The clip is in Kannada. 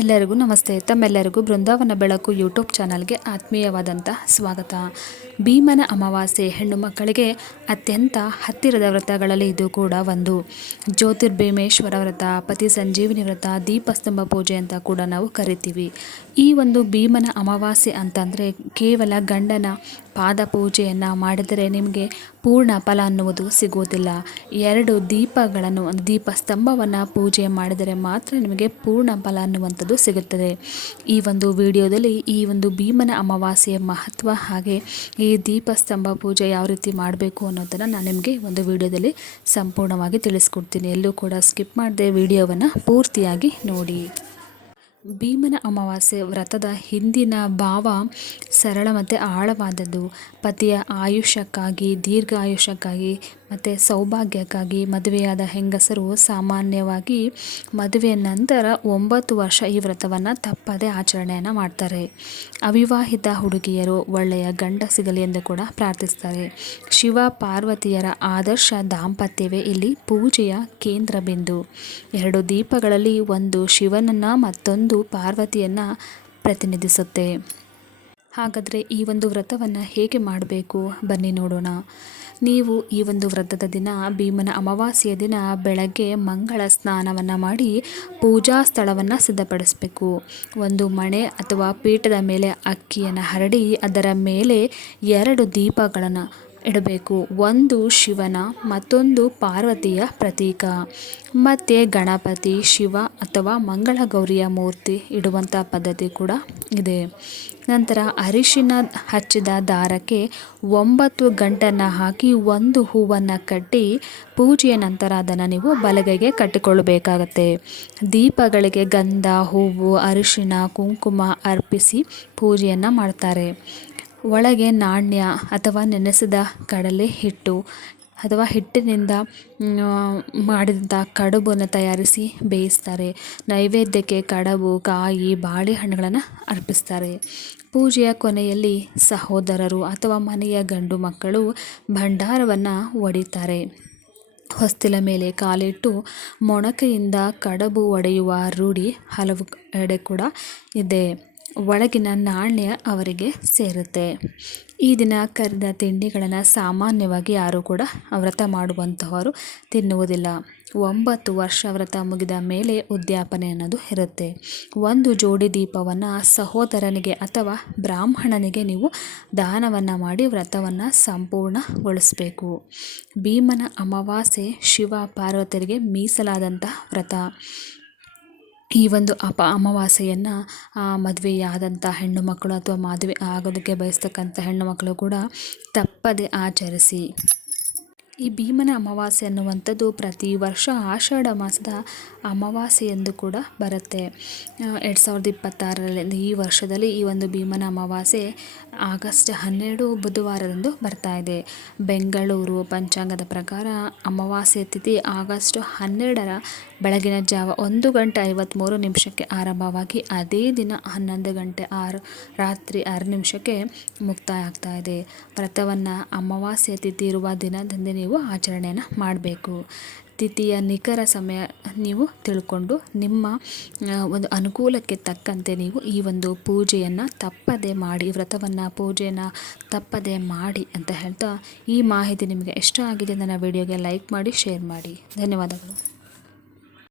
ಎಲ್ಲರಿಗೂ ನಮಸ್ತೆ. ತಮ್ಮೆಲ್ಲರಿಗೂ ಬೃಂದಾವನ ಬೆಳಕು ಯೂಟ್ಯೂಬ್ ಚಾನಲ್ಗೆ ಆತ್ಮೀಯವಾದಂಥ ಸ್ವಾಗತ. ಭೀಮನ ಅಮಾವಾಸ್ಯೆ ಹೆಣ್ಣು ಮಕ್ಕಳಿಗೆ ಅತ್ಯಂತ ಹತ್ತಿರದ ವ್ರತಗಳಲ್ಲಿ ಇದು ಕೂಡ ಒಂದು. ಜ್ಯೋತಿರ್ಭೀಮೇಶ್ವರ ವ್ರತ, ಪತಿ ಸಂಜೀವಿನಿ ವ್ರತ, ದೀಪಸ್ತಂಭ ಪೂಜೆ ಅಂತ ಕೂಡ ನಾವು ಕರಿತೀವಿ. ಈ ಒಂದು ಭೀಮನ ಅಮಾವಾಸ್ಯೆ ಅಂತಂದರೆ ಕೇವಲ ಗಂಡನ ಪಾದ ಪೂಜೆಯನ್ನು ಮಾಡಿದರೆ ನಿಮಗೆ ಪೂರ್ಣ ಫಲ ಅನ್ನುವುದು ಸಿಗುವುದಿಲ್ಲ. 2 ದೀಪಗಳನ್ನು ದೀಪಸ್ತಂಭವನ್ನು ಪೂಜೆ ಮಾಡಿದರೆ ಮಾತ್ರ ನಿಮಗೆ ಪೂರ್ಣ ಫಲ ಅನ್ನುವಂಥದ್ದು ಸಿಗುತ್ತದೆ. ಈ ಒಂದು ವಿಡಿಯೋದಲ್ಲಿ ಈ ಒಂದು ಭೀಮನ ಅಮಾವಾಸ್ಯೆಯ ಮಹತ್ವ ಹಾಗೆ ಈ ದೀಪಸ್ತಂಭ ಪೂಜೆ ಯಾವ ರೀತಿ ಮಾಡಬೇಕು ಅನ್ನೋದನ್ನು ನಾನು ನಿಮಗೆ ಒಂದು ವಿಡಿಯೋದಲ್ಲಿ ಸಂಪೂರ್ಣವಾಗಿ ತಿಳಿಸ್ಕೊಡ್ತೀನಿ. ಎಲ್ಲೂ ಕೂಡ ಸ್ಕಿಪ್ ಮಾಡದೆ ವಿಡಿಯೋವನ್ನು ಪೂರ್ತಿಯಾಗಿ ನೋಡಿ. ಭೀಮನ ಅಮಾವಾಸ್ಯೆ ವ್ರತದ ಹಿಂದಿನ ಭಾವ ಸರಳ ಮತ್ತು ಆಳವಾದದ್ದು. ಪತಿಯ ಆಯುಷ್ಯಕ್ಕಾಗಿ, ದೀರ್ಘಾಯುಷ್ಯಕ್ಕಾಗಿ ಮತ್ತು ಸೌಭಾಗ್ಯಕ್ಕಾಗಿ ಮದುವೆಯಾದ ಹೆಂಗಸರು ಸಾಮಾನ್ಯವಾಗಿ ಮದುವೆಯ ನಂತರ 9 ವರ್ಷ ಈ ವ್ರತವನ್ನು ತಪ್ಪದೆ ಆಚರಣೆಯನ್ನು ಮಾಡ್ತಾರೆ. ಅವಿವಾಹಿತ ಹುಡುಗಿಯರು ಒಳ್ಳೆಯ ಗಂಡ ಸಿಗಲಿ ಎಂದು ಕೂಡ ಪ್ರಾರ್ಥಿಸ್ತಾರೆ. ಶಿವ ಪಾರ್ವತಿಯರ ಆದರ್ಶ ದಾಂಪತ್ಯವೇ ಇಲ್ಲಿ ಪೂಜೆಯ ಕೇಂದ್ರ ಬಿಂದು. 2 ದೀಪಗಳಲ್ಲಿ ಒಂದು ಶಿವನನ್ನು ಮತ್ತೊಂದು ಪಾರ್ವತಿಯನ್ನು ಪ್ರತಿನಿಧಿಸುತ್ತೆ. ಹಾಗಾದರೆ ಈ ಒಂದು ವ್ರತವನ್ನು ಹೇಗೆ ಮಾಡಬೇಕು ಬನ್ನಿ ನೋಡೋಣ. ನೀವು ಈ ಒಂದು ವ್ರತದ ದಿನ, ಭೀಮನ ಅಮಾವಾಸ್ಯೆಯ ದಿನ ಬೆಳಗ್ಗೆ ಮಂಗಳ ಸ್ನಾನವನ್ನು ಮಾಡಿ ಪೂಜಾ ಸ್ಥಳವನ್ನು ಸಿದ್ಧಪಡಿಸಬೇಕು. ಒಂದು ಮಣೆ ಅಥವಾ ಪೀಠದ ಮೇಲೆ ಅಕ್ಕಿಯನ್ನು ಹರಡಿ ಅದರ ಮೇಲೆ 2 ದೀಪಗಳನ್ನು ಇಡಬೇಕು. ಒಂದು ಶಿವನ ಮತ್ತೊಂದು ಪಾರ್ವತಿಯ ಪ್ರತೀಕ. ಮತ್ತು ಗಣಪತಿ, ಶಿವ ಅಥವಾ ಮಂಗಳ ಗೌರಿಯ ಮೂರ್ತಿ ಇಡುವಂಥ ಪದ್ಧತಿ ಕೂಡ ಇದೆ. ನಂತರ ಅರಿಶಿನ ಹಚ್ಚಿದ ದಾರಕ್ಕೆ 9 ಗಂಟನ್ನು ಹಾಕಿ ಒಂದು ಹೂವನ್ನು ಕಟ್ಟಿ ಪೂಜೆಯ ನಂತರ ಅದನ್ನು ನೀವು ಬಲಗೈಗೆ ಕಟ್ಟಿಕೊಳ್ಳಬೇಕಾಗತ್ತೆ. ದೀಪಗಳಿಗೆ ಗಂಧ, ಹೂವು, ಅರಿಶಿನ, ಕುಂಕುಮ ಅರ್ಪಿಸಿ ಪೂಜೆಯನ್ನು ಮಾಡ್ತಾರೆ. ಒಳಗೆ ನಾಣ್ಯ ಅಥವಾ ನೆನೆಸಿದ ಕಡಲೆ ಹಿಟ್ಟು ಅಥವಾ ಹಿಟ್ಟಿನಿಂದ ಮಾಡಿದಂಥ ಕಡುಬನ್ನು ತಯಾರಿಸಿ ಬೇಯಿಸ್ತಾರೆ. ನೈವೇದ್ಯಕ್ಕೆ ಕಡುಬು, ಕಾಯಿ, ಬಾಳೆಹಣ್ಣುಗಳನ್ನು ಅರ್ಪಿಸ್ತಾರೆ. ಪೂಜೆಯ ಕೊನೆಯಲ್ಲಿ ಸಹೋದರರು ಅಥವಾ ಮನೆಯ ಗಂಡು ಮಕ್ಕಳು ಭಂಡಾರವನ್ನು ಒಡಿತಾರೆ. ಹೊಸ್ತಿಲ ಮೇಲೆ ಕಾಲಿಟ್ಟು ಮೊಣಕೆಯಿಂದ ಕಡುಬು ಒಡೆಯುವ ರೂಢಿ ಹಲವು ಕಡೆ ಕೂಡ ಇದೆ. ಒಳಗಿನ ನಾಣ್ಯ ಅವರಿಗೆ ಸೇರುತ್ತೆ. ಈ ದಿನ ಕರಿದ ತಿಂಡಿಗಳನ್ನು ಸಾಮಾನ್ಯವಾಗಿ ಯಾರೂ ಕೂಡ ವ್ರತ ಮಾಡುವಂತಹವರು ತಿನ್ನುವುದಿಲ್ಲ. 9 ವರ್ಷ ವ್ರತ ಮುಗಿದ ಮೇಲೆ ಉದ್ಯಾಪನೆ ಅನ್ನೋದು ಇರುತ್ತೆ. ಒಂದು ಜೋಡಿ ದೀಪವನ್ನು ಸಹೋದರನಿಗೆ ಅಥವಾ ಬ್ರಾಹ್ಮಣನಿಗೆ ನೀವು ದಾನವನ್ನು ಮಾಡಿ ವ್ರತವನ್ನು ಸಂಪೂರ್ಣಗೊಳಿಸಬೇಕು. ಭೀಮನ ಅಮಾವಾಸ್ಯೆ ಶಿವ ಪಾರ್ವತಿಯರಿಗೆ ಮೀಸಲಾದಂಥ ವ್ರತ. ಈ ಒಂದು ಅಮಾವಾಸ್ಯೆಯನ್ನು ಮದುವೆಯಾದಂಥ ಹೆಣ್ಣು ಮಕ್ಕಳು ಅಥವಾ ಮದುವೆ ಆಗೋದಕ್ಕೆ ಬಯಸ್ತಕ್ಕಂಥ ಹೆಣ್ಣು ಮಕ್ಕಳು ಕೂಡ ತಪ್ಪದೆ ಆಚರಿಸಿ. ಈ ಭೀಮನ ಅಮಾವಾಸ್ಯೆ ಅನ್ನುವಂಥದ್ದು ಪ್ರತಿ ವರ್ಷ ಆಷಾಢ ಮಾಸದ ಅಮಾವಾಸ್ಯೆ ಎಂದು ಕೂಡ ಬರುತ್ತೆ. 2026ರಲ್ಲಿ ಈ ವರ್ಷದಲ್ಲಿ ಈ ಒಂದು ಭೀಮನ ಅಮಾವಾಸ್ಯೆ ಆಗಸ್ಟ್ 12 ಬುಧವಾರದಂದು ಬರ್ತಾ ಇದೆ. ಬೆಂಗಳೂರು ಪಂಚಾಂಗದ ಪ್ರಕಾರ ಅಮಾವಾಸ್ಯೆ ತಿಥಿ ಆಗಸ್ಟ್ 12ರ ಬೆಳಗಿನ ಜಾವ 1:53 ಆರಂಭವಾಗಿ ಅದೇ ದಿನ 11 ರಾತ್ರಿ 6 ಮುಕ್ತಾಯ ಆಗ್ತಾ ಇದೆ. ವ್ರತವನ್ನು ಅಮಾವಾಸ್ಯೆ ತಿಥಿ ಇರುವ ದಿನದಂದೇ ನೀವು ಆಚರಣೆಯನ್ನು ಮಾಡಬೇಕು. ತಿಥಿಯ ನಿಖರ ಸಮಯ ನೀವು ತಿಳ್ಕೊಂಡು ನಿಮ್ಮ ಒಂದು ಅನುಕೂಲಕ್ಕೆ ತಕ್ಕಂತೆ ನೀವು ಈ ಒಂದು ಪೂಜೆಯನ್ನು ತಪ್ಪದೆ ಮಾಡಿ, ವ್ರತವನ್ನು ಪೂಜೆಯನ್ನು ತಪ್ಪದೆ ಮಾಡಿ ಅಂತ ಹೇಳ್ತಾ, ಈ ಮಾಹಿತಿ ನಿಮಗೆ ಇಷ್ಟ ಆಗಿದೆ ನನ್ನ ವಿಡಿಯೋಗೆ ಲೈಕ್ ಮಾಡಿ, ಶೇರ್ ಮಾಡಿ. ಧನ್ಯವಾದಗಳು.